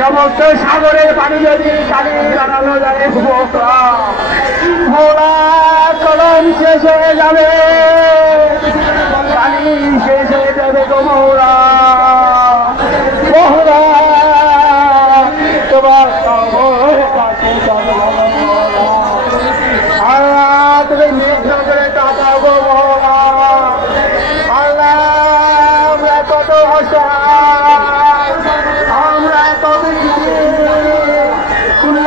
সমস্ত সাগরের পানি যদি কালি বানানো যায় মৌলা কলম শেষ হয়ে যাবে, কালি শেষ হয়ে যাবে গো মৌলা। মৌলা তোমার আল্লাহ তুমি মেঘ করে তাকাও গো মৌলা। আল্লাহ আমরা কত অসহায়, আমরা কত তুমি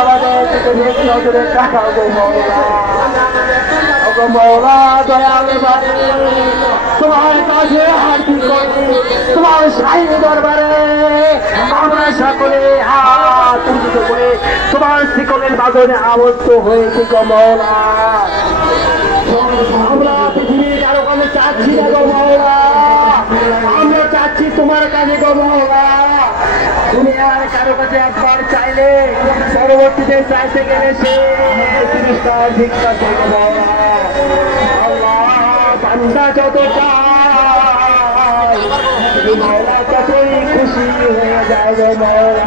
আমাদের মেঘ নজরে তাকাও গো মৌলা। গো মৌলা দয়াল বাড়ি তোমার কাছে আরতি করি, তোমার শাহী দরবারে আমরা সকলে হাত উন্নীত করে তোমার শিকলের বাঁধনে আবদ্ধ হয়েছি গো মৌলা। আমরা পৃথিবীর কারো কাছে চাচ্ছি না গো মৌলা, আমরা চাচ্ছি তোমার কাছে গো মৌলা। তুমি আর কারো কাছে একবার চাইলে পরবর্তীতে চাইতে গেলে সে তিরস্কার ভিক্ষা থেকে মৌলা। আল্লাহ বান্দা যত চায় মৌলা ততই খুশি হয়ে যায় গো মৌলা।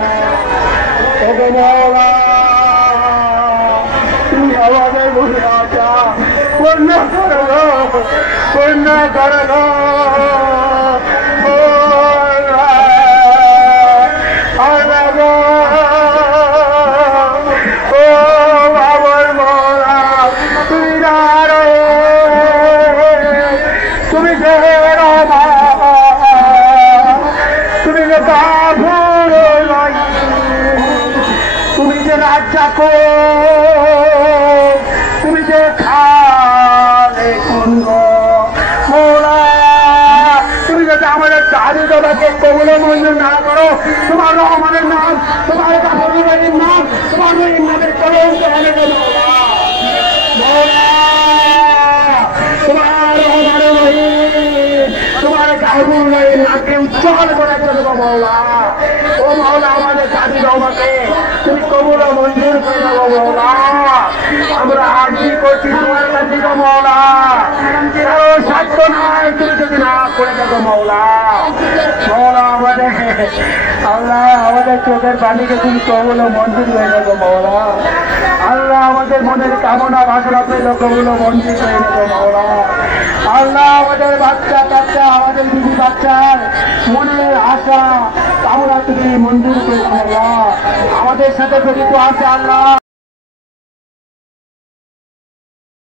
ও গো মৌলা তুমি আমাদের মনে আশা পূর্ণ করো, পূর্ণ করো। তুমি যে রাজা কো, তুমি যে খালে কুন্দ মৌলা, তুমি যাতে আমাদের দাদি দাদাকে কবুল মঞ্জুর না করো, তোমার রহমানের নাম, তোমার কাফরুলের নাম, তোমার নামের কলম তোমাদের মৌলা। তোমার রহমানের রহিম, তোমার কাফরুলের নামকে উজ্জ্বল করার জন্য মৌলা। ও মৌলা আমাদের দাদি বাবাকে তুমি কবুল মঞ্জুর করে দেবো মৌলা। আমরা আরজি করছি তোমার কাছে গো মৌলা, কারো সাধ্য নাই তুমি যদি না করে দেবো মৌলা। মৌলা আমাদের আল্লাহ আমাদের চোখের পানিকে তুমি কবুল মঞ্জুর করে দেবো মৌলা। আল্লাহ আমাদের মনের কামনা বাসনা পেল কবুল মঞ্জুর করে দেবো মৌলা। আল্লাহ আমাদের বাচ্চা কাচ্চা, আমাদের দিদি বাচ্চার মনের আশা কামনা তুমি মঞ্জুর করে মৌলা। আমাদের সাথে জড়িত আছে আল্লাহ।